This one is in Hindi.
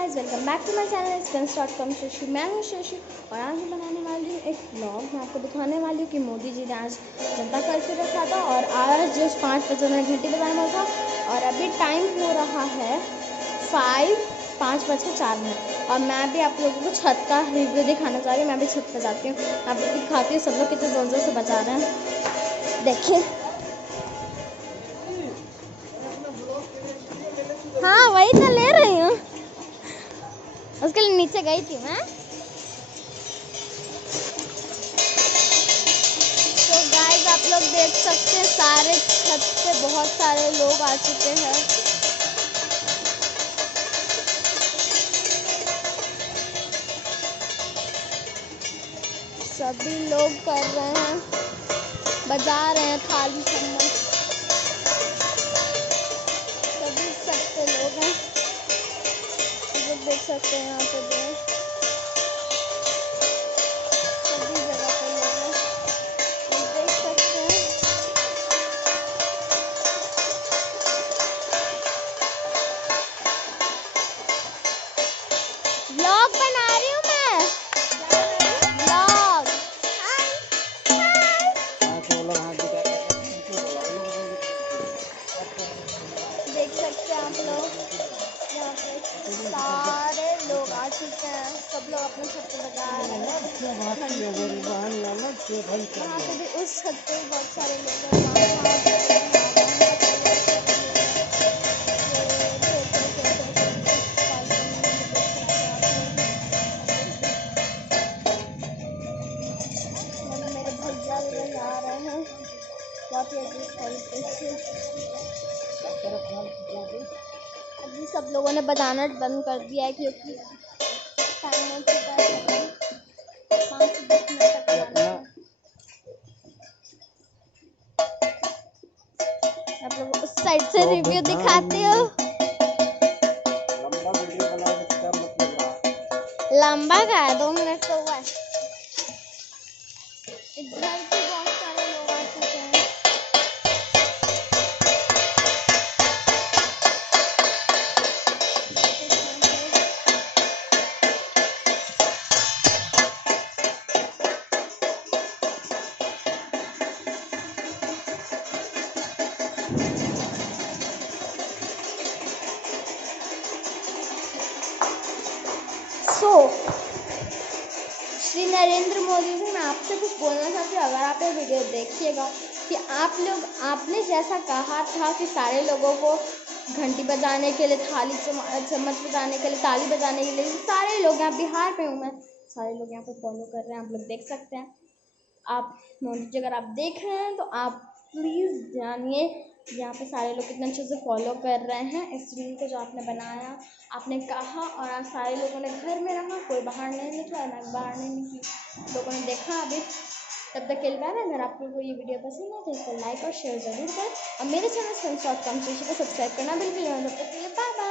Guys, welcome back to my channel Expense.com Shashi. मैं हूँ शशि और आज मैं बनाने वाली हूँ एक व्लॉग। मैं आपको दिखाने वाली हूँ कि मोदी जी ने आज जनता कर्फ्यू रखा था और आज जस्ट 5 बजे मैंने घंटी बजाना था और अभी टाइम हो रहा है 5:04 और मैं भी आप लोगों को छत का रिव्यू दिखाना चाह रही हूँ। मैं भी छत पर जाती हूँ, आप लोग दिखाती हूँ सब लोग कितने ज़ोर ज़ोर से बजा रहे हैं। देखिए, हाँ वही तो ले रही हूँ, उसके लिए नीचे गई थी मैं। तो गाइस आप लोग देख सकते हैं सारे छत पे बहुत सारे लोग आ चुके हैं। सभी लोग कर रहे हैं, बजा रहे हैं थाली चम्मच, सभी छत पे लोग हैं। आप लोग देख सकते हैं यहाँ पे सभी जगह पे लोग हैं, आप देख सकते हैं। व्लॉग बना रही हूँ मैं, व्लॉग। देख सकते हैं आप लोग, यहाँ पे सारे लोग आ चुके हैं, सब लोग अपने छत पे बजा रहे हैं। वहाँ पे भी उस छत पे बहुत सारे लोग हैं, मेरे भैया भी आ रहे हैं बहुत ही अजीब तरीके से। अभी सब लोगों ने बजाना बंद कर दिया है क्योंकि टाइम हो चुका है, 5 से 10 मिनट तक बजाना है। आप लोगों को उस साइड से रिव्यू दिखाती हूँ। लंबा का है, 2 मिनट तो हुआ है। इधर भी बहुत सारे लोग आ चुके हैं। श्री नरेंद्र मोदी जी, मैं आपसे कुछ बोलना चाहती हूँ। अगर आप ये वीडियो देखिएगा कि आपने जैसा कहा था कि सारे लोगों को घंटी बजाने के लिए, थाली चम्मच बजाने के लिए, ताली बजाने के लिए, सारे लोग यहाँ बिहार में हूँ मैं, सारे लोग यहाँ पे फॉलो कर रहे हैं। आप लोग देख सकते हैं। आप मोदी जी अगर आप देख रहे हैं तो आप प्लीज़ जानिए यहाँ पे सारे लोग कितने अच्छे से फॉलो कर रहे हैं इस रील को जो आपने बनाया, आपने कहा, और आज सारे लोगों ने घर में रहा, कोई बाहर नहीं निकला, मैं बाहर नहीं निकली, लोगों ने देखा। अभी तब तक के लिए बाय। अगर आपको ये वीडियो पसंद है तो इसको लाइक और शेयर ज़रूर करें और मेरे चैनल Expense.com को सब्सक्राइब करना बिल्कुल नहीं। तब तक के लिए बाय बाय।